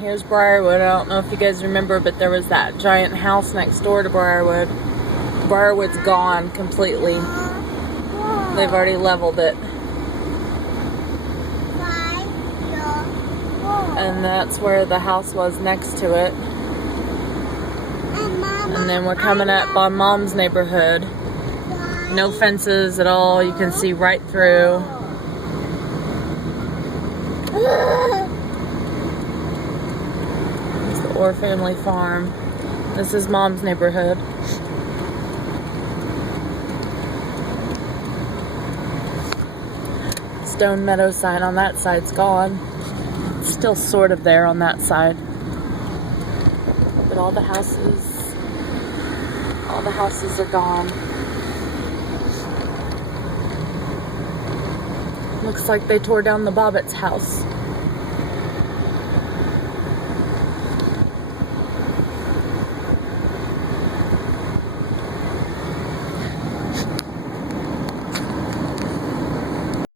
Here's Briarwood. I don't know if you guys remember, but there was that giant house next door to Briarwood. Briarwood's gone completely. They've already leveled it. And that's where the house was next to it. And then we're coming up on Mom's neighborhood. No fences at all. You can see right through. It's the Orr family farm. This is Mom's neighborhood. Stone Meadow sign on that side's gone. It's still sort of there on that side. But all the houses are gone. Looks like they tore down the Bobbitt's house.